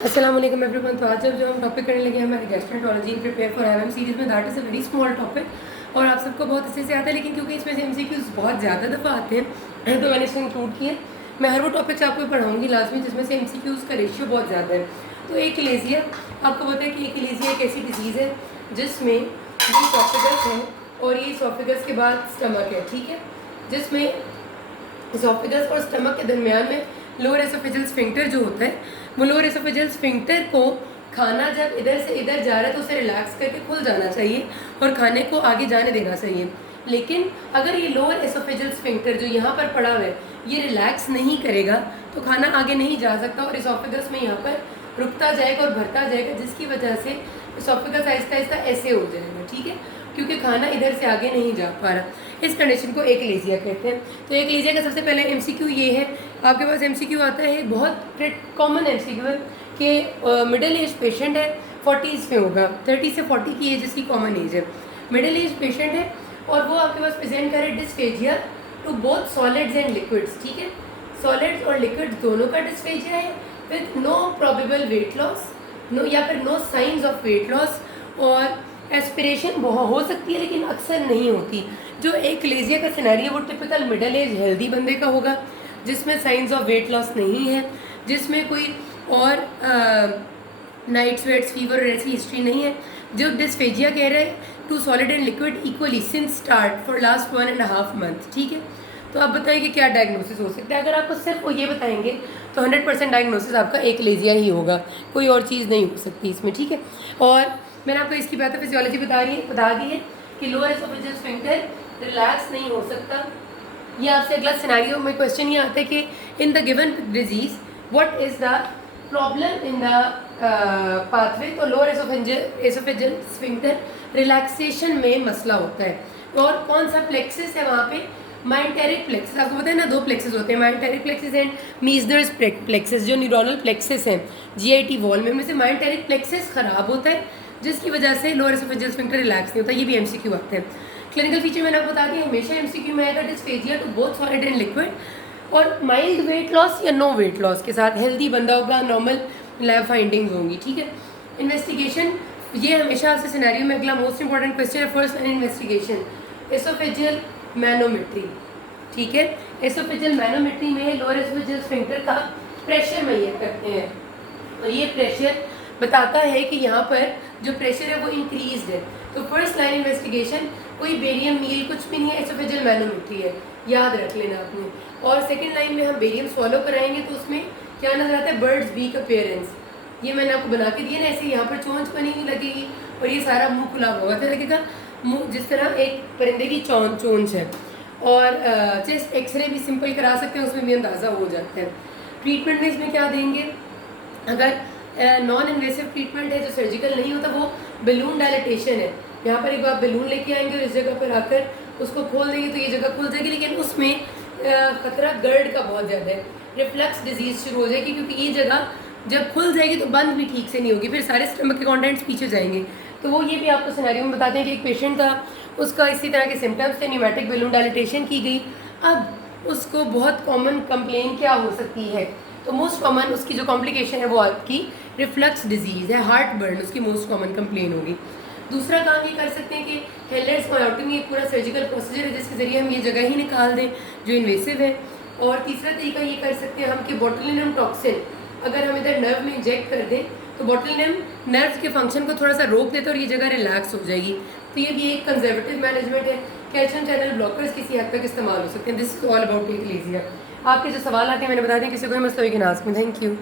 अस्सलाम वालेकुम एवरीवन। तो आज जो हम टॉपिक करने लगे हैं हमारे gastroenterology in prepare for MM series में, that is a very small topic और आप सबको बहुत अच्छे से आता है, लेकिन क्योंकि इसमें से एमसीक्यूज बहुत ज़्यादा दफ़ा आते हैं तो मैंने इसको इंक्लूड किया। मैं हर वो टॉपिक्स आपको पढ़ाऊंगी लाजमी जिसमें से एमसीक्यूज का रेशियो बहुत ज़्यादा है। तो एकिलेजिया, आपको पता है कि एकिलेजिया एक ऐसी डिजीज़ है जिसमें ये इसोफेगस है और ये इसोफेगस के बाद स्टमक है, ठीक है, जिसमें इसोफेगस और स्टमक के दरमियान में लोअर एसोफेजियल स्फिंक्टर जो होता है, वो लोअर एसोफेजियल स्फिंक्टर को खाना जब इधर से इधर जा रहा है तो उसे रिलैक्स करके खुल जाना चाहिए और खाने को आगे जाने देना चाहिए। लेकिन अगर ये लोअर एसोफेजियल स्फिंक्टर जो यहाँ पर पड़ा हुआ है ये रिलैक्स नहीं करेगा तो खाना आगे नहीं जा सकता और इसोफेगस में यहाँ पर रुकता जाएगा और भरता जाएगा, जिसकी वजह से इसोफेगस आहिस्ता आहिस्ता ऐसे हो जाएगा, ठीक है, क्योंकि खाना इधर से आगे नहीं जा पा रहा। इस कंडीशन को एकिलेजिया कहते हैं। तो एकिलेजिया का सबसे पहले एमसीक्यू ये है, आपके पास एमसीक्यू आता है, बहुत कॉमन एमसीक्यू है कि मिडिल एज पेशेंट है, 40s में होगा, 30 से 40 की एज इसकी कॉमन एज है, मिडिल एज पेशेंट है और वो आपके पास प्रेजेंट करे dysphagia to both solids and liquids, ठीक है, सॉलिड्स और लिक्विड्स दोनों का डिस्फेजिया है with no probable weight loss, no या फिर no signs of weight loss, और एस्पिरेशन बहुत हो सकती है लेकिन अक्सर नहीं होती। जो एकिलेजिया का सिनेरियो वो टिपिकल मिडिल एज हेल्दी बंदे का होगा जिसमें साइंस ऑफ वेट लॉस नहीं है, जिसमें कोई और नाइट स्वेट्स फीवर ऐसी हिस्ट्री नहीं है। जो डिस्फेजिया कह रहे हैं to solid and liquid equally since start for last 1.5 month, ठीक है। तो आप बताइए कि क्या डायग्नोसिस हो सकता है। अगर आपको सिर्फ वो ये बताएंगे तो 100% डायग्नोसिस आपका एकिलेजिया ही होगा, कोई और चीज़ नहीं हो सकती इसमें, ठीक है। और मैंने आपको इसकी पैथोफिजियोलॉजी बता दी है कि लोअर एसोफेजियल स्फिंक्टर रिलैक्स नहीं हो सकता। ये आपसे अगला सिनेरियो में क्वेश्चन ये आता है कि in the given disease what is the problem in the pathway. तो लोअर एसोफेजियल स्फिंक्टर रिलैक्सेशन में मसला होता है और कौन सा प्लेक्सिस है वहाँ पे, माइंटेरिक प्लेक्सिस। आपको पता है ना, दो प्लेक्सिस होते हैं, माइंटेरिक प्लेक्सिस एंड मीजनर्स प्लेक्सिस, जो न्यूरोनल प्लेक्सिस हैं जीआईटी वॉल में से माइंटेरिक प्लेक्सिस खराब होता है जिसकी वजह से लोअर एसोफेजियल स्फिंक्टर रिलैक्स नहीं होता। ये भी एमसीक्यू आते हैं। क्लिनिकल फीचर मैंने आपको बता दिया, हमेशा एमसीक्यू में आएगा dysphagia to both solid and liquid और माइल्ड वेट लॉस या नो वेट लॉस के साथ हेल्दी बंदा होगा, नॉर्मल लैब फाइंडिंग्स होंगी, ठीक है। इन्वेस्टिगेशन, ये हमेशा आपसे सिनेरियो में अगला मोस्ट इंपॉर्टेंट क्वेश्चन है, first line investigation oesophageal manometry, ठीक है। एसोफेजियल मैनोमेट्री में लोअर एसोफेजियल स्फिंक्टर का प्रेशर मेजर करते हैं और ये प्रेशर बताता है कि यहाँ पर जो प्रेशर है वो इंक्रीज है। तो फर्स्ट लाइन इन्वेस्टिगेशन कोई बेरियम मील कुछ भी नहीं है, एसोफेजियल मैनोमेट्री है, याद रख लेना आपने। और सेकंड लाइन में हम बेरियम सॉलो कराएंगे तो उसमें क्या नजर आता है, बर्ड्स बीक अपीयरेंस। ये मैंने आपको बना के दिया ना, ऐसे यहाँ पर चोंच बनी हुई लगेगी और ये सारा मुंह खुला हुआ लगेगा, मुंह जिस तरह एक परिंदे की चोंच है। और चेस्ट एक्सरे भी सिंपल करा सकते हैं, उसमें भी अंदाज़ा हो जाता है। ट्रीटमेंट में इसमें क्या देंगे, अगर नॉन इन्वेसिव ट्रीटमेंट है जो सर्जिकल नहीं होता वो बलून डायलिटेशन है। यहाँ पर एक बार बलून लेके आएंगे और इस जगह पर आकर उसको खोल देंगे तो ये जगह खुल जाएगी, लेकिन उसमें खतरा गर्ड का बहुत ज़्यादा है, रिफ्लक्स डिजीज़ शुरू हो जाएगी क्योंकि ये जगह जब खुल जाएगी तो बंद भी ठीक से नहीं होगी, फिर सारे स्टमक के कॉन्टेंट्स पीछे जाएंगे। तो वो ये भी आपको सिनेरियो में बताते हैं कि एक पेशेंट था, उसका इसी तरह के सिम्टम्स थे, न्यूमेटिक बलून डायलिटेशन की गई। अब उसको बहुत कॉमन कंप्लेन क्या हो सकती है, तो मोस्ट कॉमन उसकी जो कॉम्प्लिकेशन है वो आपकी रिफ्लक्स डिजीज़ है, हार्ट बर्न उसकी मोस्ट कॉमन कंप्लेन होगी। दूसरा काम ये कर सकते हैं कि हेलर्स मायोटोमी एक पूरा सर्जिकल प्रोसीजर है जिसके ज़रिए हम ये जगह ही निकाल दें जो इन्वेसिव है। और तीसरा तरीका ये कर सकते हैं हम कि बोटुलिनम टॉक्सिन अगर हम इधर नर्व में इंजेक्ट कर दें तो बोटुलिनम नर्व के फंक्शन को थोड़ा सा रोक देता है और ये जगह रिलैक्स हो जाएगी। तो ये भी एक कंजर्वेटिव मैनेजमेंट है। कैल्शियम चैनल ब्लॉकर्स किसी हद तक इस्तेमाल हो सकते हैं। This is all about achalasia. आपके जो सवाल आते हैं मैंने बता दें, किसी कोई मसला हो कि नाज़ में। Thank you.